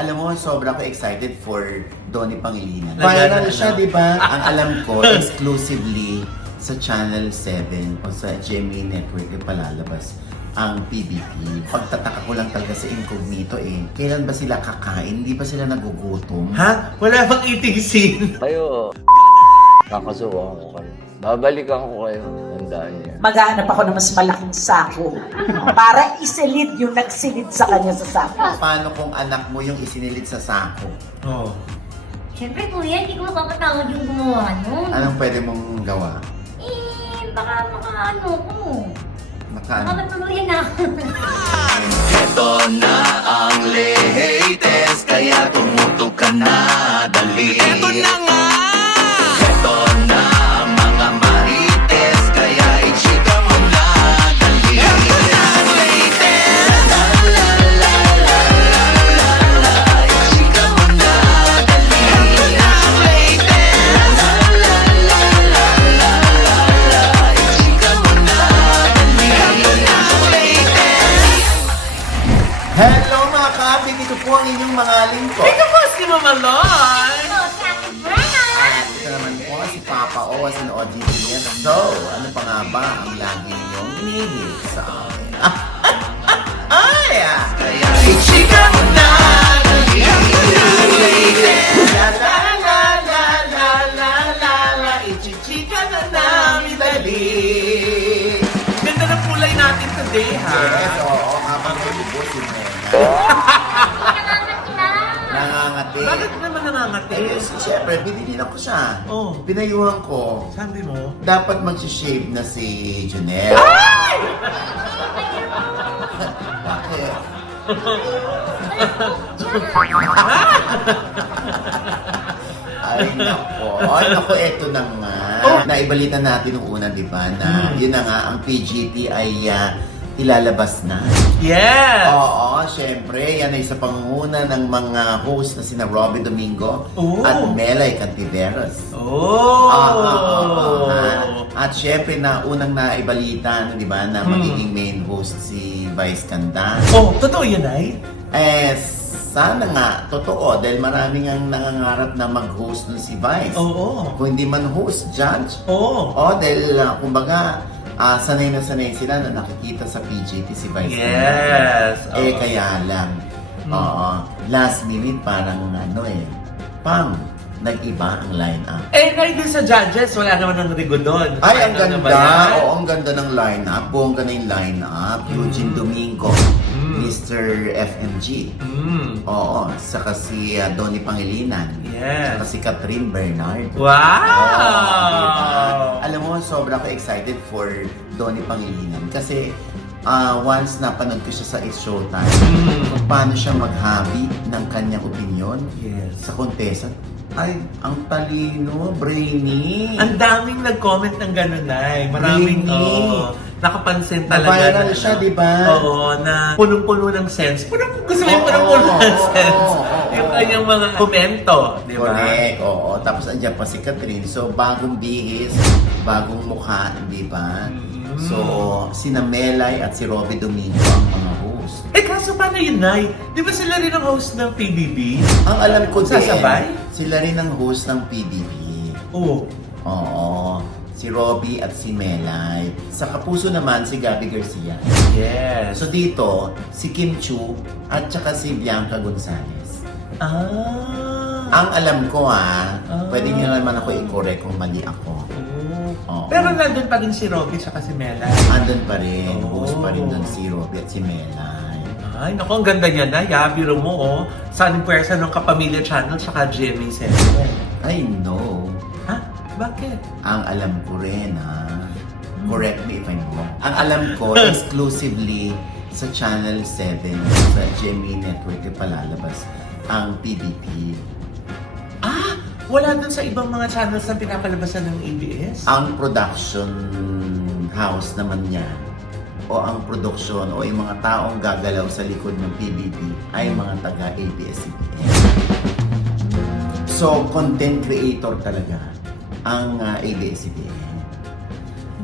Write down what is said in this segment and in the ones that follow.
Alam mo, sobra ko excited for Donnie Pangilinan. Viral siya, di ba? Ang alam ko, exclusively sa Channel 7 o sa GMA Network yung palalabas ang PBB. Pagtataka ko lang talaga sa Incognito kailan ba sila kakain? Hindi ba sila nagugutom? Ha? Wala bang eating scene? Kayo, kakasuhan ko kayo. Babalikan ko kayo. Tandaan niya. Maghanap ako ng mas malaking sako para isilid yung nagsilid sa kanya sa sako. Paano kung anak mo yung isinilid sa sako? Oo. Siyempre kuya, hindi ko mapapatawad yung gumawa nun. Anong pwede mong gawa? Baka makaano ko. Makaano? Makapatuluyan na ako. Ito na ang latest, kaya tumutok ka na, dali. Ito na nga! Ito na ang mga marites, kaya i-chika mo na, dali. Ito na ang latest! La la la la la la la, i-chika mo na, dali. Ito na ang latest! La la la la la la la, i-chika mo na, dali. Ito na ang latest! Hello mga kabi! Dito po ang inyong mga lingkod. Ito po si Mama Loy! Oh, Jackie Brennan! Ito naman po si Papa O, si OG Julian. So, ano pa nga ba ang lagi niyong inihil sa akin? Ay! Kaya i-chika mo na, dali. La la la la la la la la, ichichika na namin dali. Ganda ng kulay natin today, ha? Yes, oo, habang nalubos si Mena. Nakangati na! Nangangati. Bakit naman nangangati? Siyempre, binilinan ko siya. Oh. Pinayuhan ko. Sabi mo? Dapat mag-shave na si Janelle. Bakit? Ay, nako. Ay, nako, eto na nga. Naibalita natin nung una, di ba, na yun na nga, ang PGP ay ilalabas na. Yes! Oo, syempre, yan ay sa pangunguna ng mga host na sina Robby Domingo Oh. at Melay Cantiveros. Oh! At syempre, na unang naibalita, di ba, na magiging main host si Vice Ganda. Oh, totoo yun, ay? Sana nga, totoo, dahil maraming ang nangangarap na mag-host nun si Vice. Oo. Kung hindi man host, judge. Oo. Dahil kumbaga, sanay na sanay sila na nakikita sa PGP si Vice Yes. Ganda. Kaya lang, last minute parang nag-iba ang line-up. Kahit din sa judges, wala naman ng rigo doon. Ay, ang Ano na ganda. ba yan? Oo, ang ganda ng line-up. Bongga na yung line-up. Eugene Domingo, Mr. FMG. Oo, saka si Donnie Pangilinan. Yes. Saka si Catherine Bernard. Wow! Diba? Alam mo, sobra ko excited for Donnie Pangilinan kasi once napanood ko siya sa It's Showtime, kung paano siya maghabi ng kanyang opinion Yes. sa contestant. Ay, ang talino, brainy. Ang daming nag-comment ng gano'n, ay. Maraming Brainy. nakapansin talaga. Na-viral siya, di ba? Oo, na punong-puno ng sense. Gusto mo yung punong-puno ng sense. Yung kanyang mga komento, di ba? Correct, oo. Tapos andyan pa si Catherine. So, bagong bihis, bagong mukha, di ba? So, sina Melay at si Robby Domingo ang mga host. Kaso paano yun, Nay? Di ba sila rin ang host ng PBB? Ang alam ko din, Sasabay? sila rin ang host ng PBB. Oo. Oo. Si Robby at si Melay. Sa kapuso naman, si Gabby Garcia. Yes. So dito, si Kim Chu at saka si Bianca Gonzalez. Ang alam ko pwede niyo naman ako i-correct kung mali ako. Oo. Pero nandun pa rin si Robby at si Mela. Andun pa rin, Oh. host pa rin dun si Robby at si Melay. Ay, naku, ang ganda niya na. Biro mo, oh. Saan pwersa ng Kapamilya Channel tsaka GMA7. I know. Ha? Bakit? Ang alam ko rin, correct me if I'm wrong. Ang alam ko, exclusively sa Channel 7, sa GMA Network, yung palalabas ang PBB. Wala dun sa ibang mga channels na pinapalabasan ng ABS? Ang production house naman niya, o ang production, o yung mga taong gagalaw sa likod ng PBB ay mga taga-ABS-CBN. So, content creator talaga ang ABS-CBN.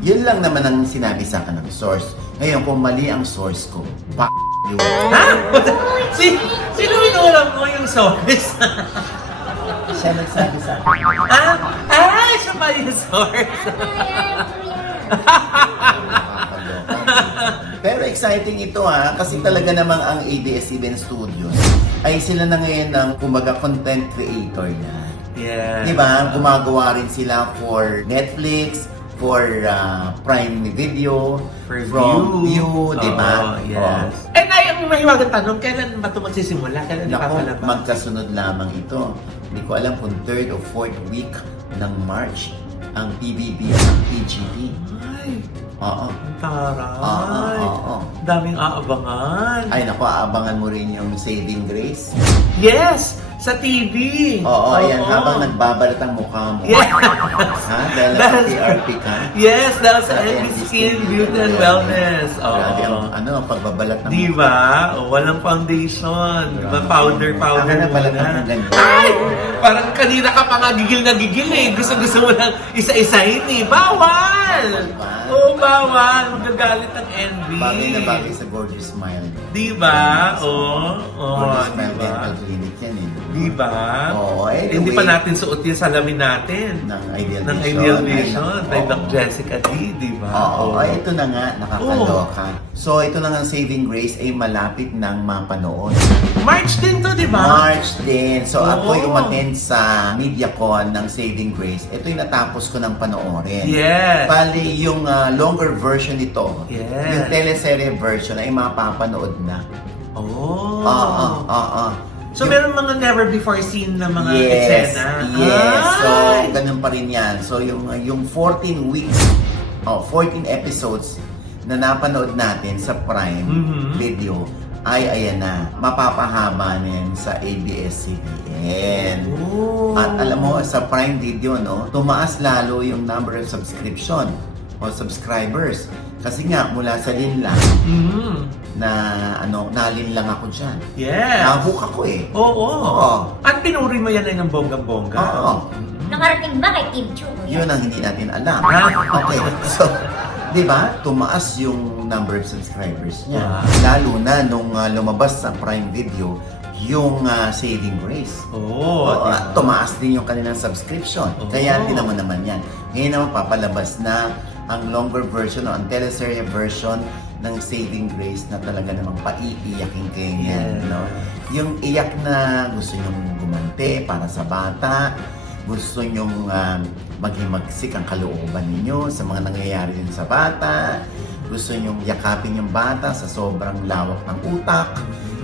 Yun lang naman ang sinabi sa akin ng source. Ngayon, kung mali ang source ko, Yun. Ha? Sino inuulam mo yung source? Siya nagsabi sa akin. Siya pa yung source. Pero exciting ito kasi talaga namang ang ABS-CBN Studios ay sila na ngayon ng kumbaga content creator na. Yeah. Diba? Gumagawa rin sila for Netflix, for Prime Video, For from View, diba? Oo, yes. And ang mahiwagang tanong, kailan ba ito magsisimula? Kailan Nako, ipapalabas? magkasunod lamang ito. Hindi ko alam kung 3rd o 4th week ng March ang PBB at ang PGP. Ay, Oo. ang taray. Oo. Daming aabangan. Ay nako, aabangan mo rin yung Saving Grace. Yes! Sa TV! Oo, ayan, habang nagbabalat ang mukha mo. Yes! Ha? Dahil sa PRP ka. Yes, dahil sa Sa NB NB Skin, Skin Beauty and Beauty. Wellness. Grabe Oo. ang pagbabalat ng Di ba? Walang foundation. Di ba? Powder Ako na balat muna. ng ganyan. Ay! Parang kanina ka pa nga gigil na gigil eh. Gusto mo lang isa-isahin eh. Bawal! Diba? Oo, bawal. Magagalit ang NB. Bagay na bagay sa Gorgeous Smile. Di ba? Oo. Gorgeous Smile Di ba? Dental Clinic yan eh. Di ba? Oo, anyway. Hindi pa natin suot yung salamin natin. Ng Ideal Ng Vision. Ideal Vision. Ay, By oo. Doc Jessica D. Di ba? Oo, ay ito na nga, nakakaloka. So ito na nga ang Saving Grace ay malapit ng mapanood. March din to, di ba? March din. So Oo. ako'y umattend sa MediaCon ng Saving Grace. Ito'y natapos ko ng panoorin. Yes. Bali, yung longer version nito, Yes. yung teleserye version ay mapapanood na. Oh. Oo. So, meron mga never before seen na mga Yes. eksena. Yes. So, Ay! ganun pa rin yan. So, yung 14 weeks, 14 episodes na napanood natin sa Prime Mhm. Video ay ayan na, mapapahaba na yan sa ABS-CBN. Oh. At alam mo, sa Prime Video, no, tumaas lalo yung number of subscription o subscribers. Kasi nga, mula sa linlang Mhm. na nalinlang ako dyan. Yes. Nahook ako eh. Oo. Oo. At pinuri mo yan ay ng bongga-bongga. Oo. Nakarating ba kay Kim Chu? Yun ang hindi natin alam. Ah. Okay, so, di ba, tumaas yung number of subscribers niya. Wow. Lalo na nung lumabas sa Prime Video, yung Saving Grace. Oo. Oo, tumaas din yung kanilang subscription. Oo. Kaya tinan naman yan. Ngayon naman papalabas na ang longer version o ang teleserye version ng Saving Grace na talaga namang paiiyakin kayo yan. Yeah. No? Yung iyak na gusto nyong gumante para sa bata, gusto nyong maghimagsik ang kalooban ninyo sa mga nangyayari din sa bata, gusto nyong yakapin yung bata sa sobrang lawak ng utak,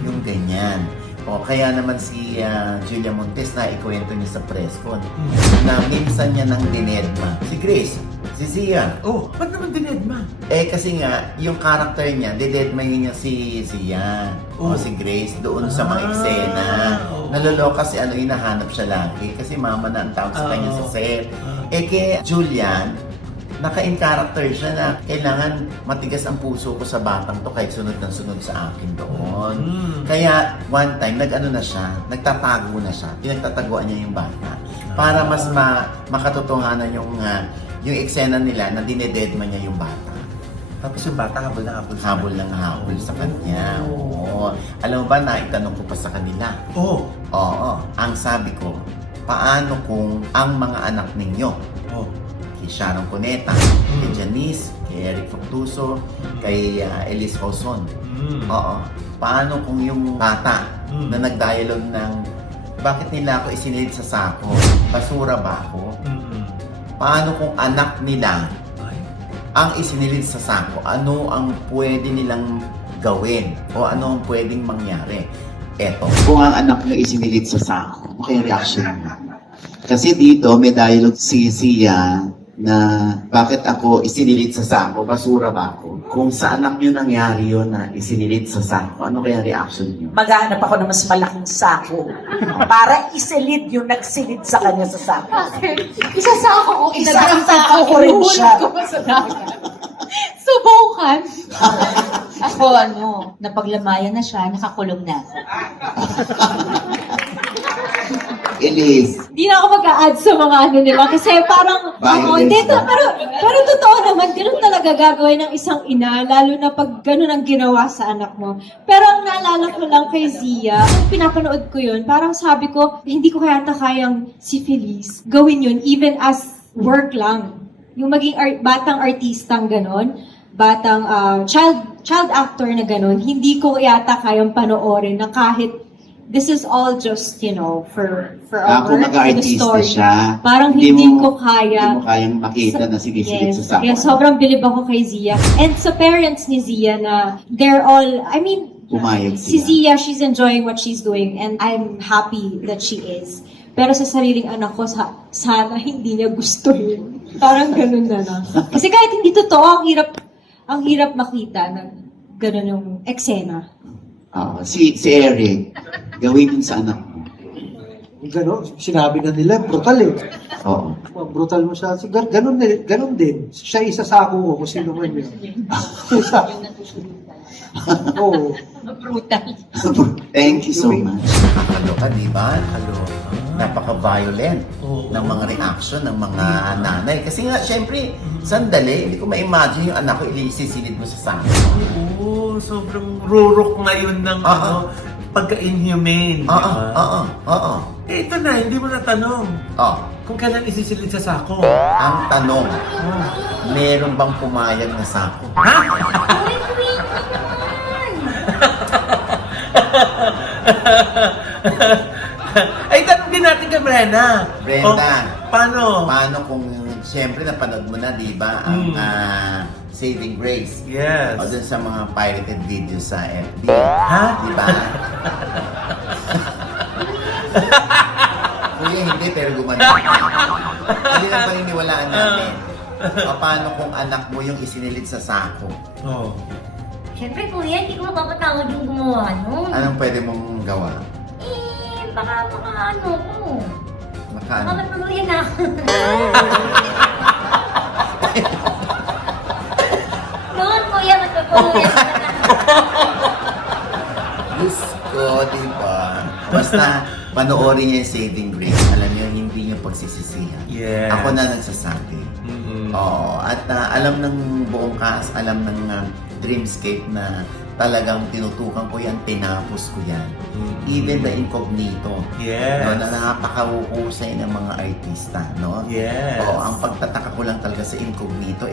yung ganyan. O kaya naman si Julia Montes na ikwento niya sa presscon na minsan niya nang dinedma. Si Grace, si Zia. Oh, ba't naman dinedma? Kasi nga, yung character niya, didedmahin niya si Zia o Oh. si Grace doon sa mga Ah, eksena. oh. Naloloka kasi hinahanap siya lagi kasi mama na ang tawag sa kanya sa set. Kay Julian, naka-in character siya na kailangan matigas ang puso ko sa batang to kahit sunod ng sunod sa akin doon. Kaya one time, nag-ano na siya, nagtatago na siya, pinagtataguan niya yung bata para mas makatotohanan yung eksena nila na dinededma niya yung bata. Tapos yung bata habol na habol. Habol ng habol sa kanya. Oo. Alam mo ba, naitanong ko pa sa kanila. Oh. Oo. Ang sabi ko, paano kung ang mga anak ninyo, Oh. kay Sharon Cuneta, kay Janice, kay Eric Fructuoso, kay Elise Hauson. Oo. Paano kung yung bata na nag-dialogue ng bakit nila ako isinilid sa sako? Basura ba ako? Paano kung anak nila Ay. ang isinilid sa sako? Ano ang pwede nilang gawin? O ano ang pwedeng mangyari? Eto. Kung ang anak nyo isinilid sa sako, okay reaction mo? Kasi dito may dialogue si Sia na bakit ako isinilid sa sako? Basura ba ako? Kung sa anak nyo nangyari yun na isinilid sa sako, ano kaya reaction nyo? Maghahanap ako ng mas malaking sako para isilid yung nagsilid sa kanya sa sako. Isasako ko, Isasako ko rin siya. ko pa sa dagat. Subukan. Ako, napaglamayan na siya, nakakulong na ako. Elise. Hindi na ako mag-a-add sa mga ano nila kasi parang Violence hindi, na. pero totoo naman, ganun talaga gagawin ng isang ina, lalo na pag ganun ang ginawa sa anak mo. Pero ang naalala ko lang kay Zia, kung pinapanood ko yun, parang sabi ko, hindi ko kayang si Feliz gawin yun even as work lang. Yung maging batang artistang ganon, batang child actor na ganon, hindi ko yata kayang panoorin na kahit this is all just, you know, for our Kung work, for the mag-artista story. siya, Parang hindi hindi mo- ko kaya. Hindi mo kayang makita na sinisilid sa sako. Yes, sobrang bilib ako kay Zia. And sa parents ni Zia na they're all, I mean, Pumayag si sila. Zia, she's enjoying what she's doing and I'm happy that she is. Pero sa sariling anak ko, sana hindi niya gusto yun. Parang ganun na lang. Kasi kahit hindi totoo, ang hirap makita na ganun yung eksena. Si Eric, gawin yun sa anak mo. Gano'n, sinabi na nila, brutal eh. Oo. Brutal mo siya. Ganun din. Siya isasako ko kung sino man yun. Oo. Thank you so much. Nakakaloka, di ba? Nakakaloka. Napaka-violent Oo. ng mga reaction ng mga nanay. Kasi nga, syempre, sandali, hindi ko ma-imagine yung anak ko ilisisilid mo sa sako. Oo, sobrang rurok ngayon ng ano, pagka-inhumane. di ba? Oo. Eh, ito na, hindi mo natanong. Kung kailan isisilid sa sako. Ang tanong, meron bang pumayag na sako? Ha? Uy, kuya Ay, tanong din natin kay Brenda. Brenda. Paano? Paano kung, syempre, napanood mo na, di ba, ang Saving Grace? Yes. O dun sa mga pirated videos sa FB. Ha? Di ba? Kuya, hindi, pero gumanda. Hindi lang paniniwalaan natin. O paano kung anak mo yung isinilid sa sako? Oh. Siyempre kuya, hindi ko mapapatawad yung gumawa nun. Anong pwede mong gawa? Eh, baka ano ko. Baka Makaano? matuluyan na ako. Noon kuya, matutuluyan na ako. Diyos ko, di ba? Basta, panoorin niya yung Saving Grace. Alam niyo, hindi niyo pagsisisihan. Yes. Ako na nagsasabi. Mm-mm. Oo. At alam ng buong cast, alam ng Dreamscape na talagang tinutukan ko yan, tinapos ko yan. Even the incognito. Yes. No, na napakahusay ng mga artista, no? Yes. Oo, ang pagtataka ko lang talaga sa incognito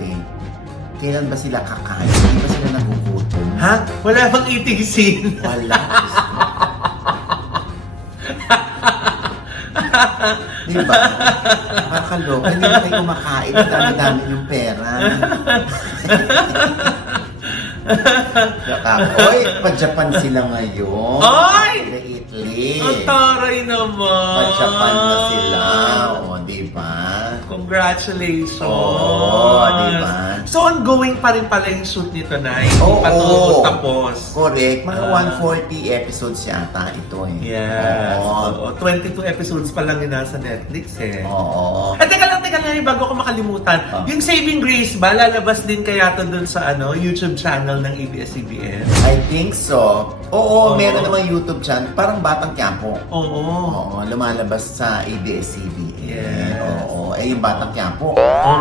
kailan ba sila kakain? Hindi ba sila nagugutom? Ha? Wala bang eating scene? Wala. Diba? Nakakaloka. Hindi na kayo kumakain. Ang dami-dami yung pera. Oy, pa-Japan sila ngayon. Ay! Sa Italy. Ang taray naman! Pa-Japan na sila. O, diba? Congratulations! Oo, diba? So, ongoing pa rin pala yung shoot nito na Oo. hindi pa tapos. Correct. Mga Ah. 140 episodes yata ito Yes. Oo. Oo. 22 episodes pa lang yun nasa Netflix eh. Oo. At teka lang, bago ko makalimutan. Yung Saving Grace ba, lalabas din kaya to dun sa YouTube channel ng ABS-CBN? I think so. Oo, Oo. meron naman YouTube channel. Parang Batang Quiapo. Oo. Oo, lumalabas sa ABS-CBN. Yes. Oo, yung Batang Quiapo. Oh.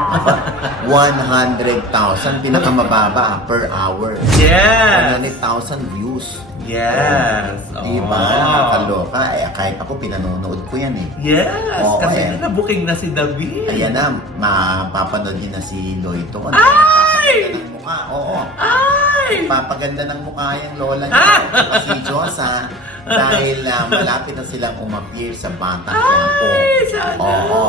100,000 pinakamababa per hour. Yes! 100,000 views. Yes! Diba? Oo. Nakakaloka. Kahit ako pinanonood ko yan eh. Yes! Oo, Kasi eh. na-booking na si David. Ayan na, mapapanood niyo na si Loito. Ay! Papaganda ng mukha, oo. Ay! Papaganda ng mukha yung lola niya. Si Josa. Dahil malapit na silang umappear sa Batang Quiapo. Ay! Sana! Oo.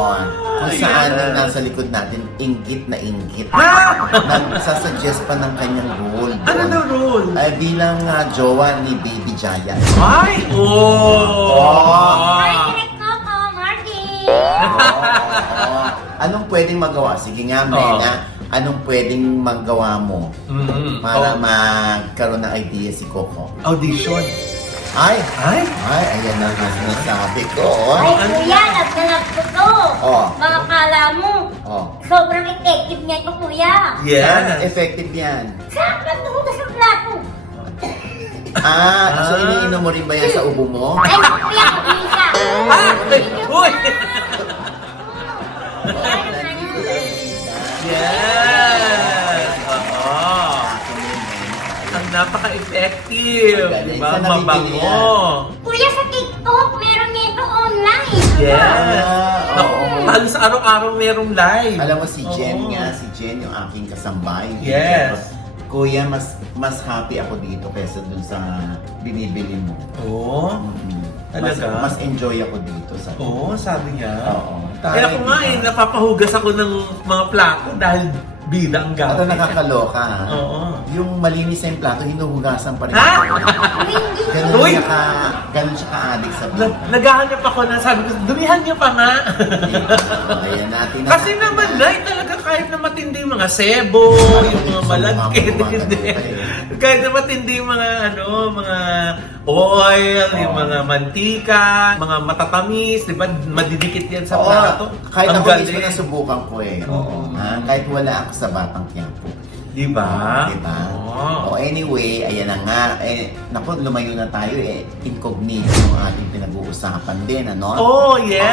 Kung saan Yes. yung nasa likod natin, inggit na inggit. Ah! Nagsasuggest pa ng kanyang role. Ano doon. na role? Ay, bilang jowa ni Baby Giant. Ay! Oh! Ay, direct ko po, Martin! Oo. Anong pwedeng magawa? Sige nga, Mena. Anong pwedeng magawa mo Mhm. para Oh. magkaroon ng idea si Coco? Audition. Ay! Ay! Ayan na nga sinasabi ko. Ay, kuya, nagdanap ko to. Oh. Mga kala mo, Oh. sobrang effective niya ito, kuya. Yan, Yes. effective yan. Sakit hugas ng plato. So iniinom mo rin ba yan sa ubo mo? Ay, kuya, kuya. Ah! Uy! Yes! Oo. Ang napaka-effective. Magaling. Diba? Saan nabibili Mabango. yan? Kuya, sa TikTok, meron nito online. Yes. Ah, Naku, oo. halos araw-araw merong live. Alam mo si Jen Oo. nga, si Jen yung aking kasambay. Yes. Kuya, mas happy ako dito kaysa dun sa binibili mo. Oo. Talaga? Mas enjoy ako dito sa Oo, sabi niya. Oo. Kaya ako nga napapahugas ako ng mga plato dahil bilang At gamit. nakakaloka ha. Oo. Yung malinis na yung plato, hinuhugasan pa rin. Ha? Ganun, Uy! ganun siya ka-addict sa Na, buhay. naghahanap ako na sabi ko, dumihan niyo pa nga. Ayan natin. Kasi naman, Nay, talaga kahit na matindi yung mga sebo, yung mga malagkit, hindi. Kahit na matindi yung mga, mga oil, yung mga mantika, mga matatamis, di ba? Madidikit yan sa Oo, plato. kahit Ang ako mismo galing. nasubukan ko eh. Oo. Ha? Kahit wala ako sa Batang Quiapo. Di ba? Diba? Oo. O anyway, ayan na nga. Naku, lumayo na tayo eh. Incognito yung ating pinag-uusapan din, ano? Oh, yes!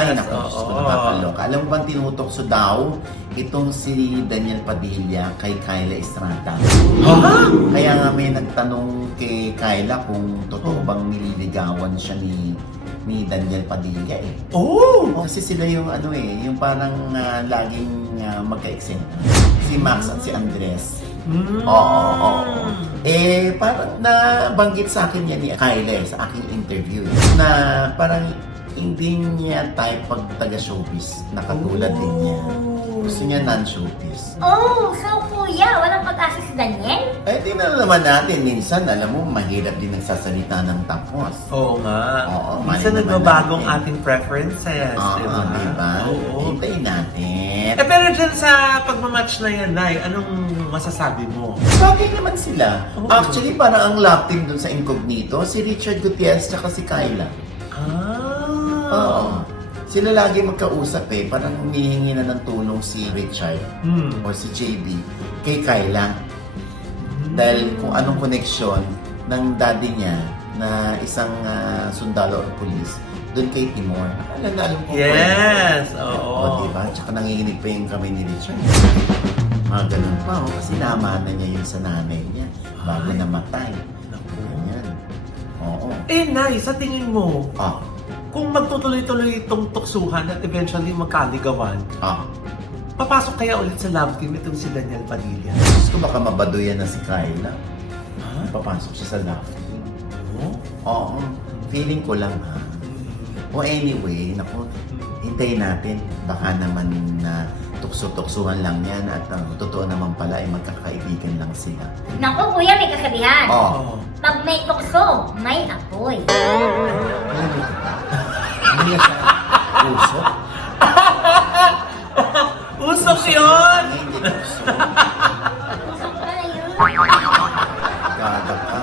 Ay, naku, Diyos ko, nakakaloka. Alam mo bang tinutokso daw itong si Daniel Padilla kay Kyla Estrada? Ha? Kaya nga may nagtanong kay Kyla kung totoo bang nililigawan siya ni Daniel Padilla eh. Oh! Kasi sila yung yung parang laging magka-eksena. Si Max at si Andres. Mm. Oo. Parang nabanggit sa akin yan ni Kyla sa aking interview na parang hindi niya type pag taga-showbiz na katulad din niya. Gusto niya non-showbiz. Oh, so kuya, walang pag-asa si Daniel? Tingnan naman natin, minsan, alam mo, mahirap din nagsasalita ng tapos. Oo nga. Oo, Minsan mali naman nagbabagong natin. ating preferences. Oo, diba? Oo. Hintayin natin. Pero dyan sa pagmamatch na yan, Nay, anong masasabi mo? Bagay naman sila. Oo. Actually, parang ang love team dun sa Incognito, si Richard Gutierrez tsaka si Kyla. Oo. Sila lagi magkausap eh. Parang humihingi na ng tulong si Richard o si JB kay Kyla. Dahil kung anong koneksyon ng daddy niya na isang sundalo o pulis doon kay Timor. Alam ko. Yes! Oo, Oo. diba? Tsaka nanginginig pa yung kamay ni Richard. Mga ganun pa, kasi namahan na niya yun sa nanay niya bago Ay. namatay. Naku. Ganyan. Oo. Nay, sa tingin mo, Ah, kung magtutuloy-tuloy itong tuksuhan at eventually magkaligawan, papasok kaya ulit sa love team itong si Daniel Padilla? Diyos ko, baka mabaduyan na si Kyla. Ha? Papasok siya sa love team. Oo? Oo. Feeling ko lang ha. O anyway, naku, hintayin natin. Baka naman na tukso-tuksuhan lang yan at totoo naman pala ay magkakaibigan lang sila. Naku kuya, may kasabihan. Oo. Pag may tukso, may apoy. Hindi niya siya puso. Usok yun! Hindi puso. Tukso pala yun. Gaga ka.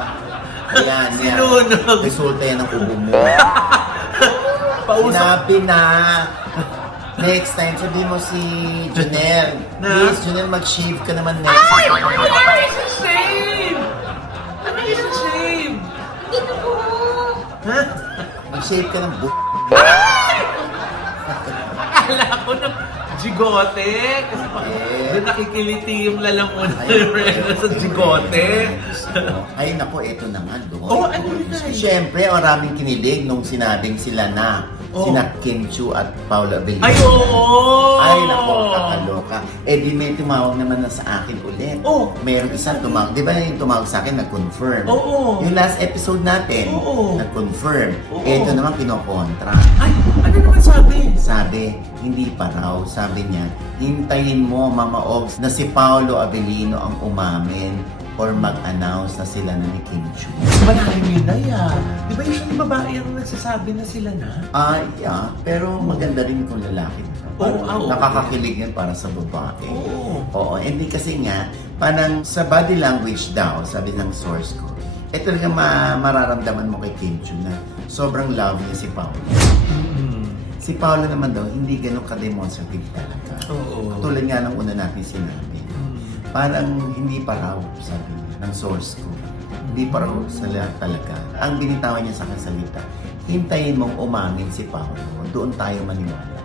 Yan, yan. Sinunog. Resulta yan ng ubo mo. Pausok. Sinabi na. Next time, sabi mo si Junel. Na? Please, Junel, mag-shave ka naman next Ay! time. Kuya! Shame! Ano yung shame? Hindi totoo. Ha? Mag-shave ka ng buhok. Akala ko na jigote. Kasi doon nakikiliti yung lalamunan ni sa jigote. Ay, naku, eto na nga doon. Oh, ano yun na? Siyempre, maraming kinilig nung sinabing sila na. Oh. Sina Kim Chiu at Paula Abellino. Ay, oo! Ay, naku, kakaloka. Di may tumawag naman na sa akin ulit. Oh. Merong isang tumawag. Di ba yung tumawag sa akin, nag-confirm? Oo. Yung last episode natin, Oo. nag-confirm. Oo. Ito naman kinokontra. Ay, ano naman sabi? Sabi, hindi pa raw. Sabi niya, hintayin mo, Mama Ogs, na si Paolo Abellino ang umamin or mag-announce na sila na ni Kim Chiu. Malalim yun na yan. Di ba usually babae ang nagsasabi na sila na? Yeah. Pero maganda rin kung lalaki. Oo. Nakakakilig yan para sa babae. Oo. Oo. Hindi kasi nga, parang sa body language daw, sabi ng source ko, talaga mararamdaman mo kay Kim Chiu na sobrang love niya si Paolo. Si Paolo naman daw, hindi ganun ka-demonstrative talaga. Oo. Tulad nga ng una natin sinabi. Parang hindi pa raw, sabi niya, ng source ko. Hindi pa raw sila talaga. Ang binitawan niya sa akin salita, hintayin mong umamin si Paolo. Doon tayo maniwala.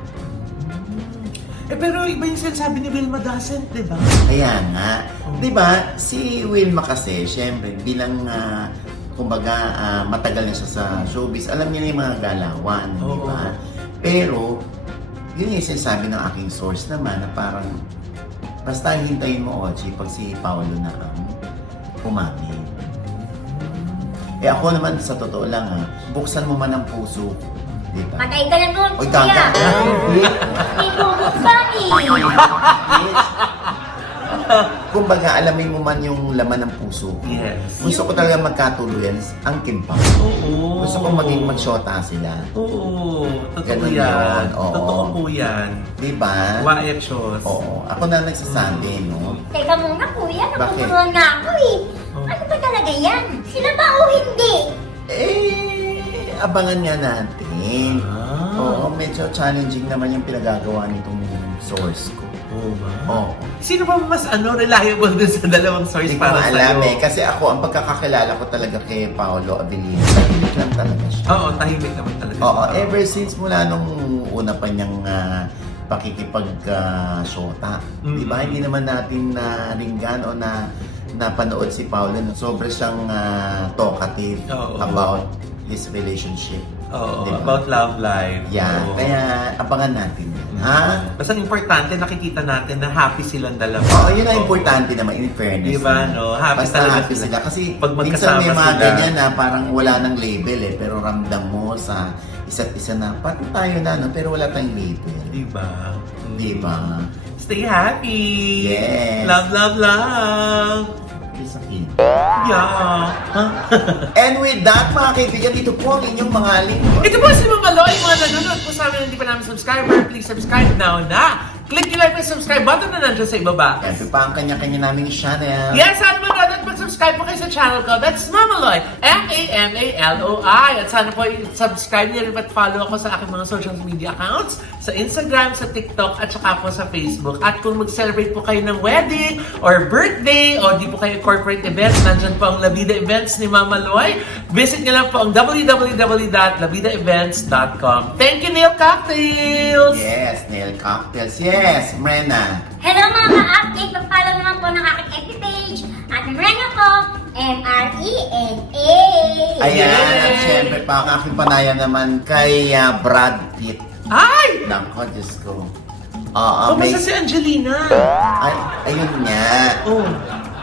Pero iba yung sinasabi ni Wilma Dasent, di ba? Kaya nga, di ba, si Wilma kasi, syempre, bilang, kumbaga, matagal na siya sa showbiz, alam niya na yung mga galawan, di ba? Pero, yun yung sinasabi ng aking source naman, na parang, basta hintayin mo, Ochi, pag si Paolo na ang umamin. Ako naman, sa totoo lang, buksan mo man ang puso ko, di ba? Patay ka na nun, Oy, kuya. gaga. Hindi bubuksan eh. Kumbaga, alamin mo man yung laman ng puso ko. Yes. Gusto ko talaga magkatuluyan ang Kimpang. Oo. Gusto ko maging magsyota sila. Oo. Totoo Ganun yan. yun, oo. Totoo po yan. Diba? Quiet shows. Oo. Ako na nagsasabi, no? Teka muna, kuya. Bakit? Napupuruan na ako eh. Ano ba talaga yan? Sila ba o hindi? Abangan nga natin. Ah. Oo, medyo challenging naman yung pinagagawa nitong source ko. Oo ba? Oo. Sino ba mas reliable dun sa dalawang source Hindi ko para alam sa'yo? kasi ako, ang pagkakakilala ko talaga kay Paolo Abilino, tahimik lang talaga siya. Oo, tahimik naman talaga. Oo, siya. ever since mula nung una pa niyang pakikipag-shota. Diba? Hindi naman natin naringgan o napanood si Paolo na sobra siyang talkative Oo. about his relationship. Oo, Diba? about love life. Yeah, Oo. kaya abangan natin yun. Ha? Basta importante, nakikita natin na happy silang dalawa. Oo, yun ang importante naman, in fairness. Diba, no? Happy Basta talaga happy sila. Kasi pag minsan may magkasama mga sila. ganyan na parang wala nang label pero ramdam mo sa isa't isa na, pati tayo na, no? Pero wala tayong label. Diba? Diba? Stay happy! Yes. Love, love, love! Sa akin. Yeah! And with that, mga kaibigan, dito po ang inyong mga lingkod. Ito po si Mama Loy, mga nanonood po sa amin na hindi pa namin subscriber. Please subscribe now na! Click yung like and subscribe button na nandiyan sa ibaba. Ito pa ang kanya-kanya naming channel. Yes, sana mo na mag-subscribe po kayo sa channel ko. That's Mama Loy, M-A-M-A-L-O-I. At sana po subscribe niyo rin at follow ako sa aking mga social media accounts, sa Instagram, sa TikTok, at saka po sa Facebook. At kung mag-celebrate po kayo ng wedding or birthday o di po kayo corporate events, nandyan po ang Labida Events ni Mama Loy. Visit niyo lang po ang www.labidaevents.com. Thank you, Neil Cocktails! Yes, nail cocktails. Yes, Mrena. Hello mga ka-update! Mag-follow naman po ng aking FB page. At Mrena ko, M-R-E-N-A. Ayan, at syempre pa ang aking panaya naman kay Brad Pitt. Ay! Nako, Diyos ko. Oo, Kumusta si Angelina? ayun nga. Oh.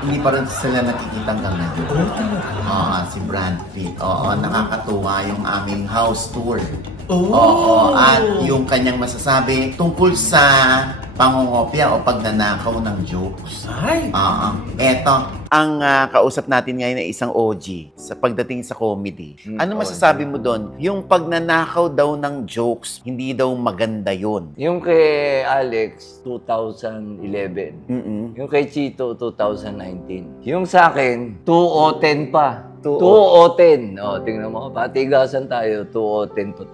Hindi pa rin sila nakikita hanggang ngayon. Oh, talaga? Oo, si Brad Pitt. Oo, nakakatuwa yung aming house tour. Oh. Oo, at yung kanyang masasabi tungkol sa pangungopia o pagnanakaw ng jokes. Ay! Eto, ang kausap natin ngayon ay isang OG sa pagdating sa comedy. Ano masasabi mo doon? Yung pagnanakaw daw ng jokes, hindi daw maganda yun. Yung kay Alex, 2011. Yung kay Chito, 2019. Yung sa akin, 2 o 10 pa. 2 o 10. O, tingnan mo. Patigasan tayo, 2 o 10 to.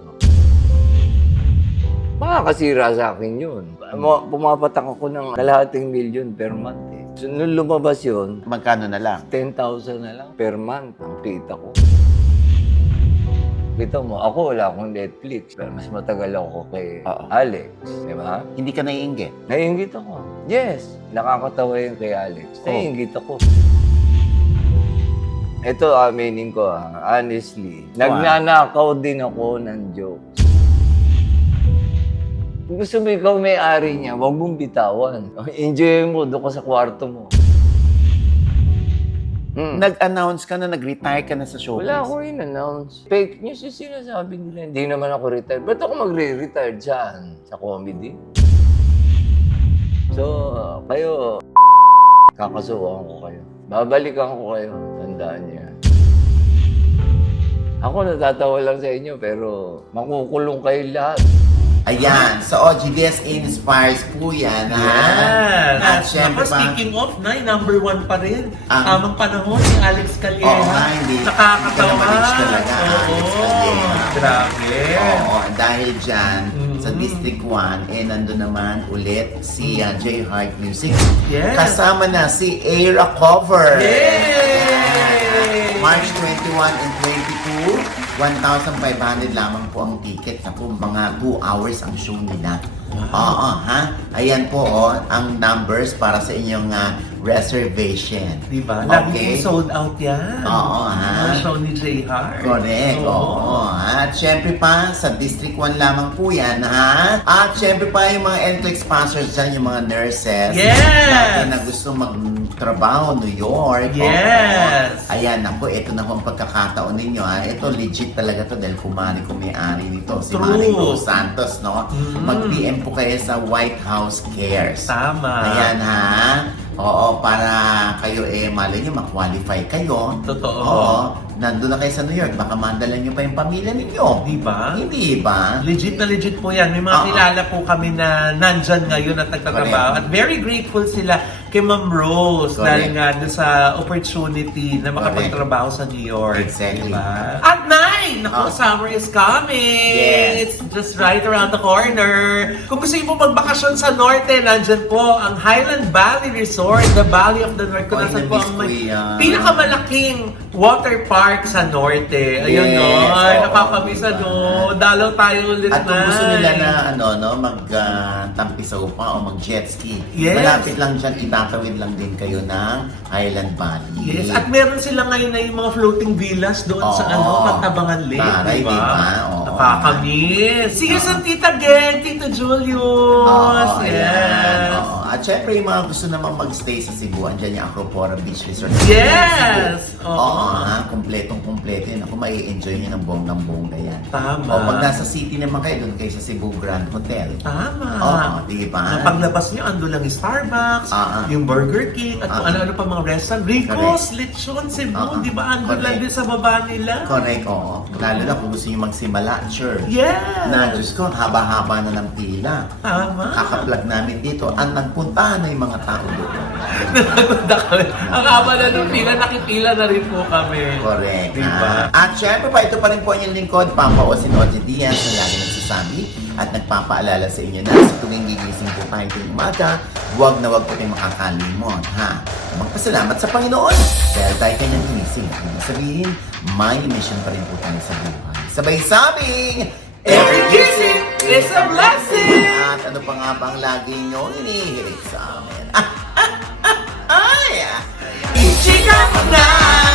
Makakasira sa akin yun. Pumapatak ako ng $250,000 per month eh. So, nung lumabas yun, Magkano na lang? 10,000 na lang per month ang kita ko. Kita mo, ako wala akong Netflix, pero mas matagal ako kay Alex. Di ba? Hindi ka naiinggit? Naiinggit ako. Yes, nakakatawa yun kay Alex. Naiinggit ako. Ito, aminin ko honestly. Nagnanakaw din ako ng jokes. Kung gusto mo ikaw may-ari niya, huwag mong bitawan. Enjoy mo, doon ka sa kwarto mo. Nag-announce ka na, nag-retire ka na sa showbiz? Wala akong in-announce. Fake news yung sinasabi nila. Hindi naman ako retired. Ba't ako magre-retire dyan? Sa comedy? So, kayo, kakasuhan ko kayo. Babalikan ko kayo. Tandaan niyo yan. Ako natatawa lang sa inyo, pero makukulong kayo lahat. Ayan, sa OGDS Inspires po yan, ha? Yes! At syempre Ako, pa, speaking of, number 1 pa rin. Ang- Tamang panahon ni Alex Calleja. Oo nga, hindi ka Nakakatawa. na-manage talaga, Alex Calleja. Grabe. oo, dahil dyan, sa District 1, nandun naman ulit si J Heart Music. Yes. Kasama na si Aira Cover. Yay! March 21 and 22, 1,500 lamang po ang ticket. Naku, mga 2 hours ang show nila. Oo, ha? Ayan po, ang numbers para sa inyong reservation. Diba? Okay. Lagi sold out yan. Oo, ha? Ang show ni J. Hart. Correct, oo. At syempre pa, sa District 1 lamang po yan, ha? At syempre pa, yung mga NCLEX sponsors dyan, yung mga nurses. Yes! Natin na gusto magtrabaho, New York. Yes! Oo. Ayan, ako, ito na po ang pagkakataon ninyo, ha? Ito, legit talaga to dahil kumari ko may-ari nito, si True. Manny Rose Santos, no? Mag-PM po kayo sa White House Cares. Tama. Ayan, ha? Oo, para kayo malay nyo, ma-qualify kayo. Totoo. Oo, nandun na kayo sa New York, baka mandala nyo pa yung pamilya ninyo. Diba? Hindi ba? Legit na legit po yan. May mga Oo. kilala po kami na nandyan ngayon at nagtatrabaho. Correct. At very grateful sila kay Ma'am Rose Correct. dahil nga doon sa opportunity na makapagtrabaho sa New York. Exactly. Diba? At 9! Naku, Oh. summer is coming! Yes. It's just right around the corner. Kung gusto niyo po magbakasyon sa Norte, nandyan po ang Highland Valley Resort, the Valley of the North. Kung Oy, nasan po na-miss ang ko yan. pinakamalaking water park sa Norte. Ayun, Yes, no? Ay, oo, nakakamiss, diba? ano? Dalaw tayo ulit At kung gusto Nay. nila na mag-tampisaw pa o mag-jet ski, Yes. malapit lang dyan, itatawid lang din kayo ng Highland Valley. Yes, at meron sila ngayon na yung mga floating villas doon sa Oo. Magtabangan Lake, Taray, diba? diba? Oo. Nakakamiss. See you sa Tita Gen, Tito Julius. Oo, ayan. Oo. At syempre, yung mga gusto namang mag-stay sa Cebu, andyan yung Acropora Beach Resort. Yes! Oo, Oo. ha? Kompletong-kompleto yun. Ako, mai-enjoy nyo ng bonggang-bongga yan. Tama. O, pag nasa city naman kayo, doon kayo sa Cebu Grand Hotel. Tama. Oo, di ba? Ang paglabas niyo, ando lang yung Starbucks, yung Burger King, at kung ano-ano pa mga restaurant. Rico's, Lechon, Cebu, di ba? Ando lang Correct. din sa baba nila. Correct, oo. Lalo na kung gusto nyo magsimala, sure. Yes! Na, Diyos ko, haba-haba na ng pila. Tama. Kaka-vlog namin dito. Ang nagpuntahan na yung mga tao doon. Nagpunta kami. Ang haba na nung pila, nakipila na rin po kami. Correct. Diba? At syempre pa, ito pa rin po ang inyong lingkod, Papa Osin Diaz, na lagi nagsasabi at nagpapaalala sa inyo na sa tuwing gigising po tayo tuwing umaga, huwag na huwag po tayong makakalimot, ha? Magpasalamat sa Panginoon dahil tayo kanyang ginising. Ibig sabihin, may mission pa rin po tayo sa buhay. Sabay sabing, Every kissing is a blessing! At ano pa nga bang lagi nyo hinihirit sa amin? Ay! Ichika mo na,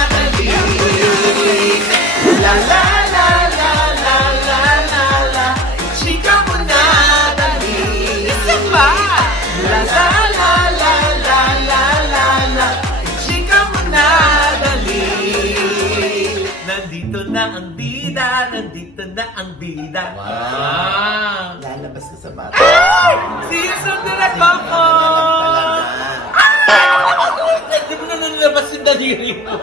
dali! La la la la la la la la. Ichika mo na, dali! Isa pa! La la la la la la la la. Ichika mo na, dali! Nandito na ang bida, nandito na ang bida. Wow. Lalabas ka sa bata. See you soon, Direk Coco! Talaga. Hindi mo na nalabas yung daliri mo.